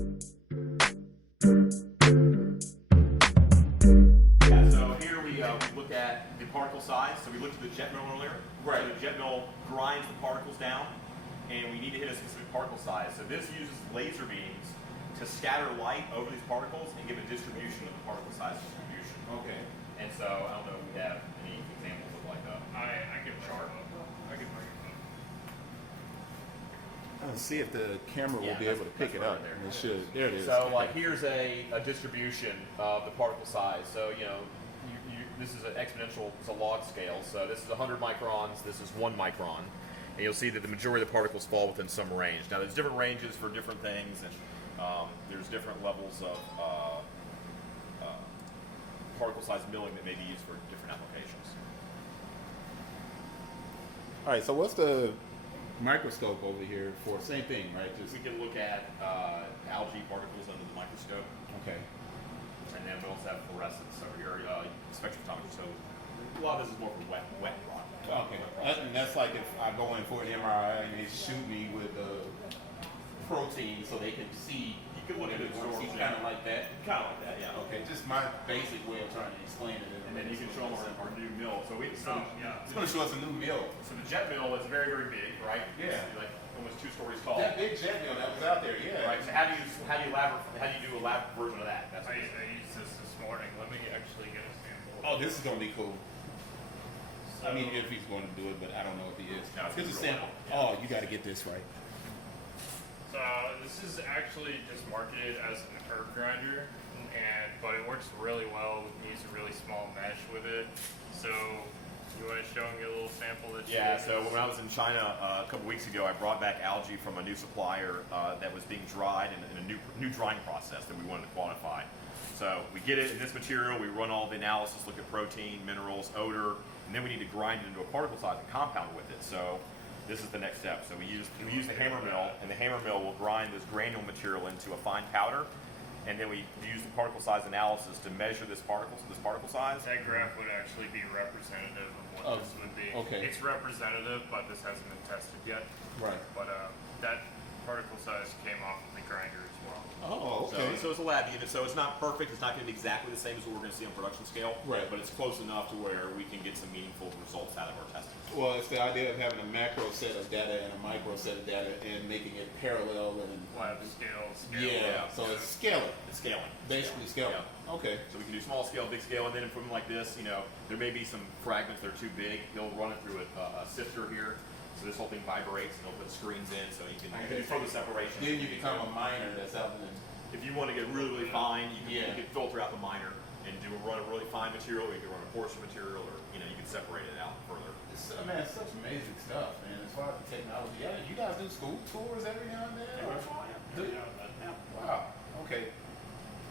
So here we look at the particle size. So we looked at the jet mill earlier. Right. So the jet mill grinds the particles down, and we need to hit a specific particle size. So this uses laser beams to scatter light over these particles and give a distribution of the particle size distribution. Okay. And so I don't know if we have any examples of like that. I can chart. I can bring it up. Let's see if the camera will Yeah, be able to pick it right up. there. It should. There it is. So like here's a distribution of the particle size. So this is an exponential, it's a log scale. So this is 100 microns, this is 1 micron. And you'll see that the majority of the particles fall within some range. Now there's different ranges for different things, and there's different levels of particle size milling that may be used for different applications. All right. So what's the microscope over here for? Same thing, right? Just We can look at algae particles under the microscope. okay. And then we also have fluorescence over here, spectrophotometry. So a lot of this is more for wet rock. Okay. And that's like if I go in for an MRI and they shoot me with protein so they can see. You can look at it It's kind of like that. Kind of like that, yeah. Okay, just my basic way of trying to explain it. And then you can show them our new mill. So It's going to show us a new mill. So the jet mill is very, very big, right? Yeah. It's like almost 2 stories tall. That big jet mill that was out there, yeah. Right. So how do you do a lab version of that? That's I used this morning. Let me actually get a sample. Oh, this is going to be cool. I mean, if he's going to do it, but I don't know if he is. No, it's Here's a real sample. well. Oh, you got to get this right. So this is actually just marketed as an herb grinder, but it works really well. We can use a really small mesh with it. So you want to show me a little sample that you Yeah, did? so when I was in China a couple weeks ago, I brought back algae from a new supplier that was being dried in a new drying process that we wanted to quantify. So we get it in this material, we run all the analysis, look at protein, minerals, odor, and then we need to grind it into a particle size and compound with it. So this is the next step. So we use the hammer mill, and the hammer mill will grind this granule material into a fine powder, and then we use the particle size analysis to measure this particle size. That graph would actually be representative of what this would be. okay. It's representative, but this hasn't been tested yet. Right. But that particle size came off of the grinder as well. Oh, okay. So it's a lab unit, so it's not perfect. It's not going to be exactly the same as what we're going to see on production scale. Right. But it's close enough to where we can get some meaningful results out of our testing. Well, it's the idea of having a macro set of data and a micro set of data and making it parallel and Lab scale. yeah. So it's scaling, It's scaling. basically scaling. Yeah. Okay. So we can do small scale, big scale, and then from like this, there may be some fragments that are too big. They'll run it through a sifter here. So this whole thing vibrates, and they'll put screens in, so you can do further separation. Then you become a miner that's out in. If you want to get really, really fine, you Yeah. can filter out the minor and run a really fine material, or you can run a portion material, or you can separate it out further. Man, it's such amazing stuff, man. As far as the technology, yeah, you guys do school tours every now and then. Do you? Wow. Okay.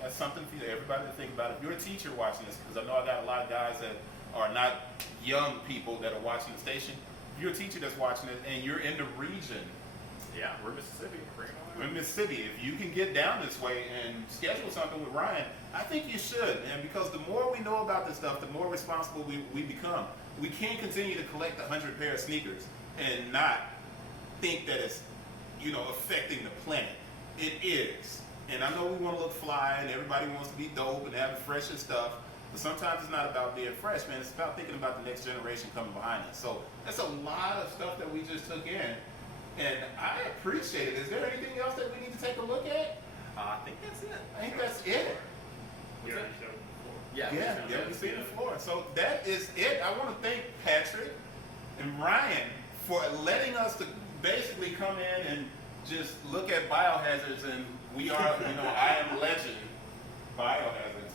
That's something for everybody to think about. If you're a teacher watching this, because I know I got a lot of guys that are not young people that are watching the station. If you're a teacher that's watching it and you're in the region, Yeah, we're in Mississippi. we're in Mississippi, if you can get down this way and schedule something with Ryan, I think you should, man, because the more we know about this stuff, the more responsible we become. We can't continue to collect 100 pair of sneakers and not think that it's, affecting the planet. It is. And I know we want to look fly and everybody wants to be dope and have the freshest stuff, but sometimes it's not about being fresh, man. It's about thinking about the next generation coming behind us. So that's a lot of stuff that we just took in. And I appreciate it. Is there anything else that we need to take a look at? I think that's it. I think that's it. You already showed it before. Yeah, we see the floor. So that is it. I want to thank Patrick and Ryan for letting us to basically come in and just look at biohazards, and we are, I am legend biohazards,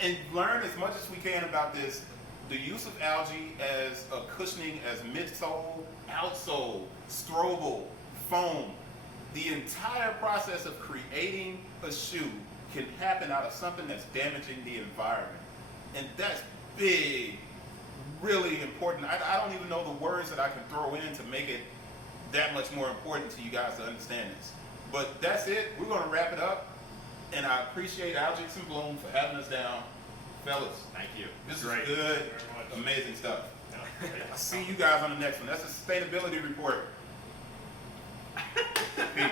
and learn as much as we can about this. The use of algae as a cushioning, as midsole, outsole, strobel, foam. The entire process of creating a shoe can happen out of something that's damaging the environment. And that's big, really important. I don't even know the words that I can throw in to make it that much more important to you guys to understand this. But that's it. We're going to wrap it up. And I appreciate Algix and Bloom for having us down. Fellas, Thank you. this Great. is good, Very much. amazing stuff. Yeah. I'll see you guys on the next one. That's a sustainability report. Peace.